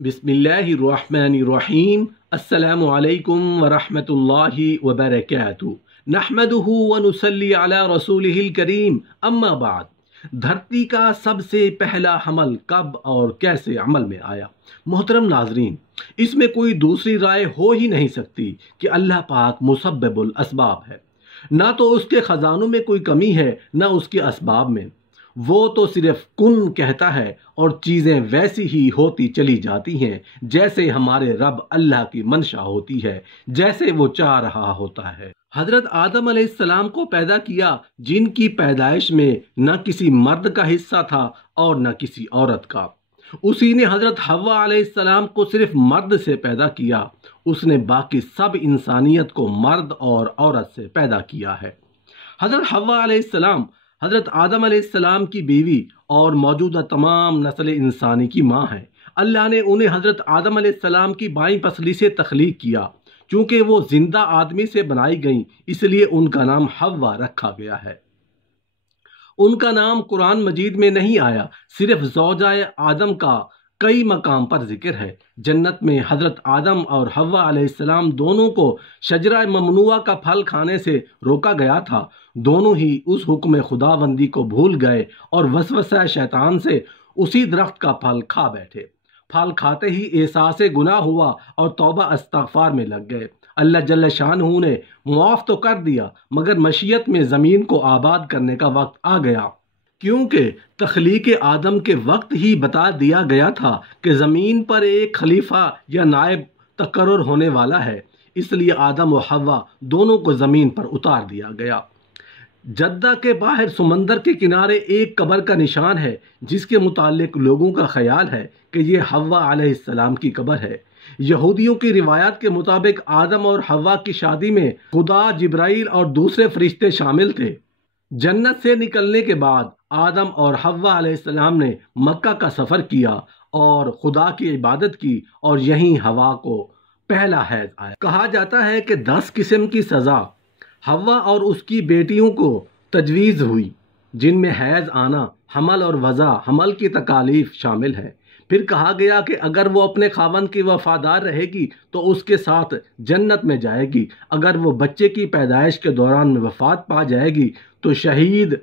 बिस्मिल्लाहिर्रहमानिर्रहीम। अस्सलामु अलैकुम वरहमतुल्लाहि वबरकातुहू। नहमदुहु व नुसल्ली अला रसूलिहिल करीम। अम्मा बाद। धरती का सबसे पहला हमल कब और कैसे अमल में आया? मोहतरम नाजरीन, इसमें कोई दूसरी राय हो ही नहीं सकती कि अल्लाह पाक मुसब्बिबुल असबाब है। ना तो उसके ख़जानों में कोई कमी है, ना उसके असबाब में। वो तो सिर्फ कुन कहता है और चीज़ें वैसी ही होती चली जाती हैं जैसे हमारे रब अल्लाह की मंशा होती है, जैसे वो चाह रहा होता है। हजरत आदम अलैहिस्सलाम को पैदा किया, जिनकी पैदाइश में न किसी मर्द का हिस्सा था और न किसी औरत का। उसी ने हजरत हव्वा अलैहिस्सलाम को सिर्फ मर्द से पैदा किया। उसने बाकी सब इंसानियत को मर्द और औरत से पैदा किया है। हजरत हव्वा अलैहिस्सलाम हजरत आदम अलैहिस्सलाम की बीवी और मौजूदा तमाम नस्ल इंसानी की माँ हैं। अल्लाह ने उन्हें हजरत आदम अलैहिस्सलाम की बाईं पसली से तख्लीक किया। चूँकि वो जिंदा आदमी से बनाई गईं, इसलिए उनका नाम हव्वा रखा गया है। उनका नाम कुरान मजीद में नहीं आया, सिर्फ ज़ौजाए आदम का कई मकाम पर जिक्र है। जन्नत में हजरत आदम और हव्वा अलैहिस्सलाम दोनों को शजरा ममनुआ का फल खाने से रोका गया था। दोनों ही उस हुक्म खुदाबंदी को भूल गए और वसवसा शैतान से उसी दरख्त का फल खा बैठे। फल खाते ही एहसास गुनाह हुआ और तौबा इस्तगफार में लग गए। अल्लाह जल्ल शानहू ने मुआफ़ तो कर दिया, मगर मशीयत में ज़मीन को आबाद करने का वक्त आ गया, क्योंकि तख्लीक आदम के वक्त ही बता दिया गया था कि ज़मीन पर एक खलीफा या नायब तकर्रुर होने वाला है। इसलिए आदम और हव्वा दोनों को ज़मीन पर उतार दिया गया। जद्दा के बाहर समंदर के किनारे एक कब्र का निशान है, जिसके मुतालिक लोगों का ख्याल है कि ये हव्वा अलैहिस्सलाम की कब्र है। यहूदियों की रिवायत के मुताबिक आदम और हव्वा की शादी में खुदा, जिब्राइल और दूसरे फरिश्ते शामिल थे। जन्नत से निकलने के बाद आदम और हव्वा अलैहिस्सलाम ने मक्का का सफ़र किया और खुदा की इबादत की, और यहीं हवा को पहला हैज आया। कहा जाता है कि 10 किस्म की सज़ा हव्वा और उसकी बेटियों को तजवीज़ हुई, जिनमें हैज आना, हमल और वज़ा, हमल की तकालीफ शामिल है। फिर कहा गया कि अगर वो अपने खावन की वफादार रहेगी तो उसके साथ जन्नत में जाएगी। अगर वो बच्चे की पैदाइश के दौरान वफात पा जाएगी तो शहीद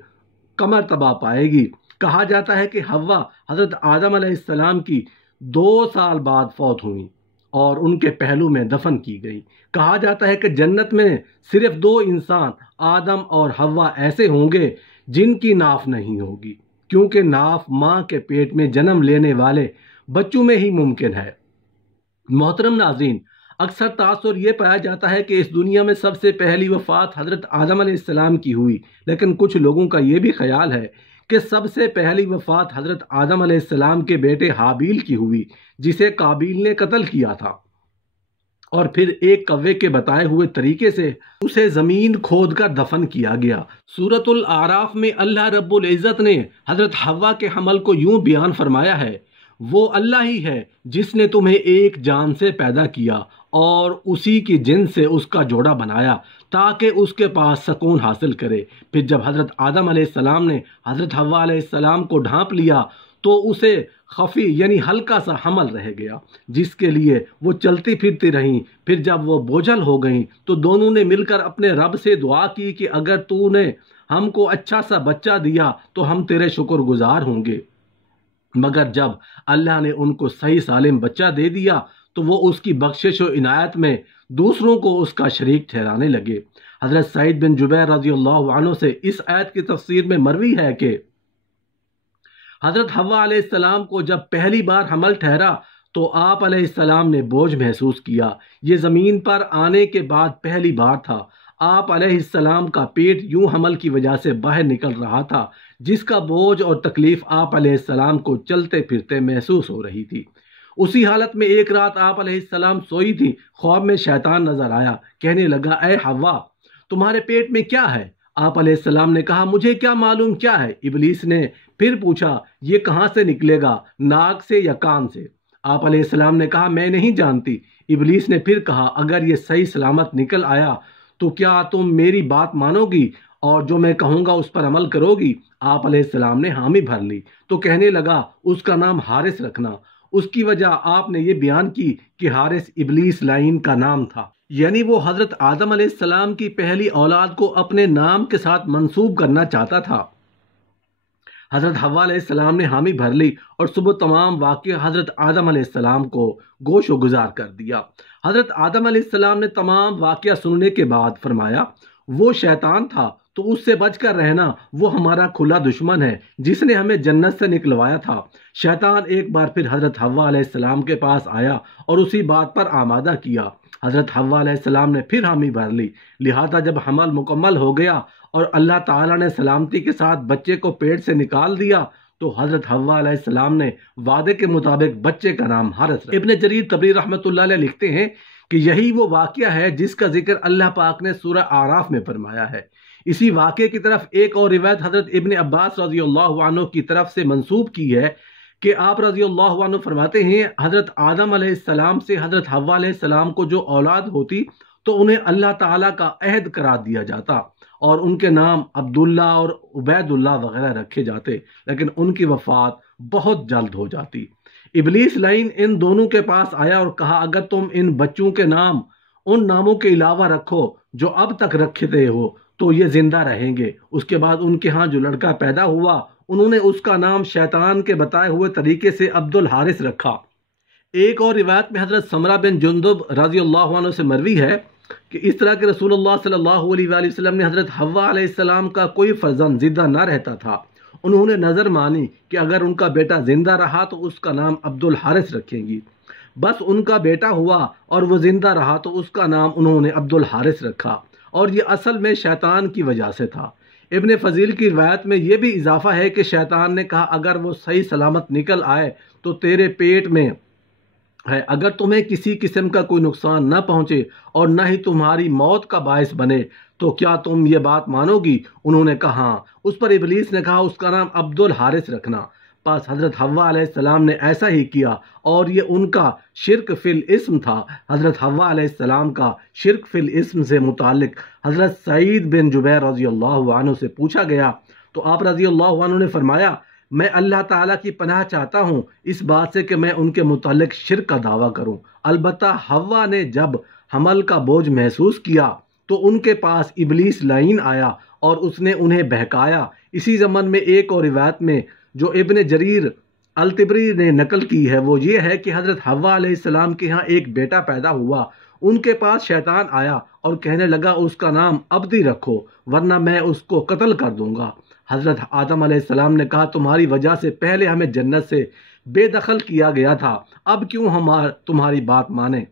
कमरतबा पाएगी। कहा जाता है कि हव्वा हज़रत आदम अलैहिस्सलाम की 2 साल बाद फौत हुई और उनके पहलू में दफन की गई। कहा जाता है कि जन्नत में सिर्फ 2 इंसान, आदम और हव्वा, ऐसे होंगे जिनकी नाफ नहीं होगी, क्योंकि नाफ माँ के पेट में जन्म लेने वाले बच्चों में ही मुमकिन है। मोहतरम नाज़रीन, अक्सर तासुर ये पाया जाता है कि इस दुनिया में सबसे पहली वफ़ात हज़रत आदम अलैहिस्सलाम की हुई, लेकिन कुछ लोगों का ये भी ख्याल है कि सबसे पहली वफ़ात हज़रत आदम अलैहिस्सलाम के बेटे हाबील की हुई, जिसे काबील ने कत्ल किया था और फिर एक कव्वे के बताए हुए तरीके से उसे ज़मीन खोद कर दफन किया गया। सूरतुल आराफ में अल्लाह रब्बुल इज़्ज़त ने हज़रत हव्वा के हमल को यूं बयान फरमाया है, वो अल्लाह ही है जिसने तुम्हें एक जान से पैदा किया और उसी की जिन से उसका जोड़ा बनाया ताकि उसके पास सकून हासिल करे। फिर जब हज़रत आदम अलैहिस्सलाम ने हज़रत हव्वा अलैहिस्सलाम को ढांप लिया तो उसे खफी यानी हल्का सा हमल रह गया, जिसके लिए वो चलती फिरती रहीं। फिर जब वो बोझल हो गईं तो दोनों ने मिलकर अपने रब से दुआ की कि अगर तूने हमको अच्छा सा बच्चा दिया तो हम तेरे शुक्रगुजार होंगे। मगर जब अल्लाह ने उनको सही सालिम बच्चा दे दिया तो वो उसकी बख्शिश और इनायत में दूसरों को उसका शरीक ठहराने लगे। हज़रत सईद बिन जुबैर रज़ियल्लाहु अन्हु से इस आयत की तफसीर में मरवी है कि हज़रत हव्वा अलैहिस्सलाम को जब पहली बार हमल ठहरा तो आप अलैहिस्सलाम ने बोझ महसूस किया। ये ज़मीन पर आने के बाद पहली बार था। आप अलैहिस्सलाम का पेट यूं हमल की वजह से बाहर निकल रहा था, जिसका बोझ और तकलीफ आप अलैहिस्सलाम को चलते फिरते महसूस हो रही थी। उसी हालत में एक रात आप अलैहिस्सलाम सोई थी। ख्वाब में शैतान नजर आया, कहने लगा, ए हव्वा, तुम्हारे पेट में क्या है? आप अलैहिस्सलाम ने कहा, मुझे क्या मालूम क्या है। इब्लीस ने फिर पूछा, ये कहाँ से निकलेगा, नाक से या कान से? आप अलैहिस्सलाम ने कहा, मैं नहीं जानती। इब्लीस ने फिर कहा, अगर ये सही सलामत निकल आया तो क्या तुम मेरी बात मानोगी और जो मैं कहूँगा उस पर अमल करोगी? आप अलैहिस्सलाम ने हामी भर ली तो कहने लगा, उसका नाम हारिस रखना। اس کی وجہ آپ نے یہ بیان کی کہ حارث ابلیس لعین کا نام تھا، یعنی وہ حضرت آدم علیہ السلام کی پہلی اولاد کو اپنے نام کے ساتھ منسوب کرنا چاہتا تھا۔ حضرت حوا علیہ السلام نے حامی بھر لی اور صبح تمام واقعہ حضرت آدم علیہ السلام کو گوش و گزار کر دیا۔ حضرت آدم علیہ السلام نے تمام واقعہ سننے کے بعد فرمایا، وہ شیطان تھا تو اس سے بچ کر رہنا، وہ ہمارا کھلا دشمن ہے جس نے ہمیں جنت سے نکلوایا تھا۔ شیطان ایک بار پھر حضرت حوا علیہ السلام کے پاس آیا اور اسی بات پر آمادہ کیا۔ حضرت حوا علیہ السلام نے پھر حامی بھر لی، لہذا جب حمل مکمل ہو گیا اور اللہ تعالیٰ نے سلامتی کے ساتھ بچے کو پیٹ سے نکال دیا تو حضرت حوا علیہ السلام نے وعدے کے مطابق بچے کا نام حارث رکھا۔ ابن جریر طبری رحمۃ اللہ علیہ لکھتے ہیں کہ یہی وہ واقعہ ہے جس کا ذکر اللہ پاک نے سورہ اعراف میں فرمایا ہے۔ اسی واقعے کی طرف ایک اور روایت حضرت ابن عباس رضی اللہ عنہ کی طرف سے منسوب کی ہے کہ آپ رضی اللہ عنہ فرماتے ہیں، حضرت آدم علیہ السلام سے حضرت حوا علیہ السلام کو جو اولاد ہوتی تو انہیں اللہ تعالیٰ کا عہد قرار دیا جاتا اور ان کے نام عبداللہ اور عبید اللہ وغیرہ رکھے جاتے، لیکن ان کی وفات بہت جلد ہو جاتی۔ ابلیس لعین ان دونوں کے پاس آیا اور کہا، اگر تم ان بچوں کے نام ان ناموں کے علاوہ رکھو جو اب تک رکھتے ہو تو یہ زندہ رہیں گے۔ اس کے بعد ان کے ہاں جو لڑکا پیدا ہوا انہوں نے اس کا نام شیطان کے بتائے ہوئے طریقے سے عبد الحارث رکھا۔ ایک اور روایت میں حضرت سمرہ بن جندب رضی اللہ عنہ سے مروی ہے کہ اس طرح کے رسول اللہ صلی اللہ علیہ وآلہ وسلم نے حضرت حوا علیہ السلام کا کوئی فرزند زندہ نہ رہتا تھا، انہوں نے نظر مانی کہ اگر ان کا بیٹا زندہ رہا تو اس کا نام عبد الحارث رکھیں گی۔ بس ان کا بیٹا ہوا اور وہ زندہ رہا تو اس کا نام انہوں نے عبد الحارث رکھا، اور یہ اصل میں شیطان کی وجہ سے تھا۔ ابن فضیل کی روایت میں یہ بھی اضافہ ہے کہ شیطان نے کہا، اگر وہ صحیح سلامت نکل آئے تو تیرے پیٹ میں ہے، اگر تمہیں کسی قسم کا کوئی نقصان نہ پہنچے اور نہ ہی تمہاری موت کا باعث بنے تو کیا تم یہ بات مانو گی؟ انہوں نے کہا ہاں۔ اس پر ابلیس نے کہا، اس کا نام عبد الحارث رکھنا۔ پس حضرت حوا علیہ السلام نے ایسا ہی کیا اور یہ ان کا شرک فی الاسم تھا۔ حضرت حوا علیہ السلام کا شرک فی الاسم سے متعلق حضرت سعید بن جبیر رضی اللہ عنہ سے پوچھا گیا تو آپ رضی اللہ عنہ نے فرمایا، میں اللہ تعالیٰ کی پناہ چاہتا ہوں اس بات سے کہ میں ان کے متعلق شرک کا دعویٰ کروں۔ البتہ حوا نے جب حمل کا بوجھ محسوس کیا تو ان کے پاس ابلیس لعین آیا اور اس نے انہیں بہکایا۔ اسی ضمن میں ایک اور روایت میں جو ابن جریر الطبری نے نقل کی ہے وہ یہ ہے کہ حضرت حوا علیہ السلام کے ہاں ایک بیٹا پیدا ہوا، ان کے پاس شیطان آیا اور کہنے لگا، اس کا نام عبدی رکھو ورنہ میں اس کو قتل کر دوں گا۔ حضرت آدم علیہ السلام نے کہا، تمہاری وجہ سے پہلے ہمیں جنت سے بے دخل کیا گیا تھا، اب کیوں ہم تمہاری بات مانیں؟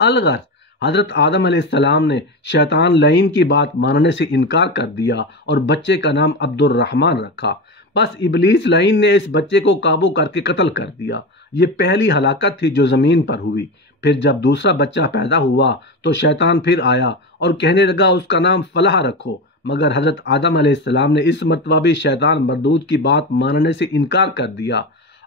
الغرض حضرت آدم علیہ السلام نے شیطان لعین کی بات ماننے سے انکار کر دیا اور بچے کا نام عبد الرحمن رکھا۔ بس ابلیس لعین نے اس بچے کو قابو کر کے قتل کر دیا۔ یہ پہلی ہلاکت تھی جو زمین پر ہوئی۔ پھر جب دوسرا بچہ پیدا ہوا تو شیطان پھر آیا اور کہنے لگا، اس کا نام فلاح رکھو، مگر حضرت آدم علیہ السلام نے اس مرتبہ بھی شیطان مردود کی بات ماننے سے انکار کر دیا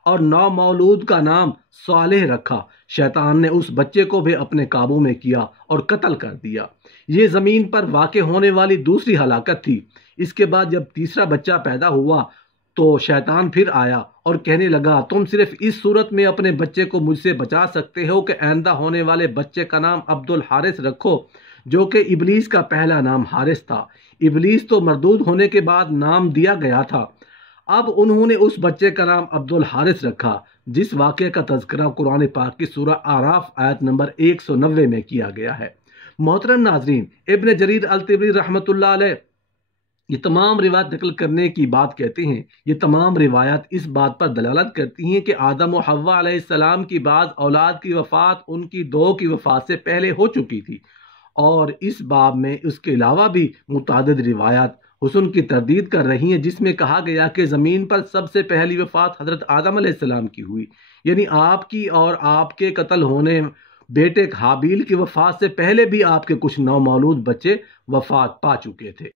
اور نو مولود کا نام صالح رکھا۔ شیطان نے اس بچے کو بھی اپنے قابو میں کیا اور قتل کر دیا۔ یہ زمین پر واقع ہونے والی دوسری ہلاکت تھی۔ اس کے بعد جب تیسرا بچہ پیدا ہوا تو شیطان پھر آیا اور کہنے لگا، تم صرف اس صورت میں اپنے بچے کو مجھ سے بچا سکتے ہو کہ آئندہ ہونے والے بچے کا نام عبد الحارث رکھو، جو کہ ابلیس کا پہلا نام حارث تھا۔ ابلیس تو مردود ہونے کے بعد نام دیا گیا تھا، اب انہوں نے اس بچے کا نام عبد الحارث رکھا، جس واقعے کا تذکرہ قرآن پاک کی سورہ اعراف آیت نمبر 190 میں کیا گیا ہے۔ محترم ناظرین، ابن جریر الطبری رحمۃ اللہ علیہ یہ تمام روایت نقل کرنے کی بات کہتے ہیں، یہ تمام روایات اس بات پر دلالت کرتی ہیں کہ آدم و حوا علیہ السلام کی بعض اولاد کی وفات ان کی دو کی وفات سے پہلے ہو چکی تھی، اور اس باب میں اس کے علاوہ بھی متعدد روایات حسن کی تردید کر رہی ہیں، جس میں کہا گیا کہ زمین پر سب سے پہلی وفات حضرت آدم علیہ السلام کی ہوئی، یعنی آپ کی اور آپ کے قتل ہونے بیٹے حابیل کی وفات سے پہلے بھی آپ کے کچھ نومولود بچے وفات پا چکے تھے۔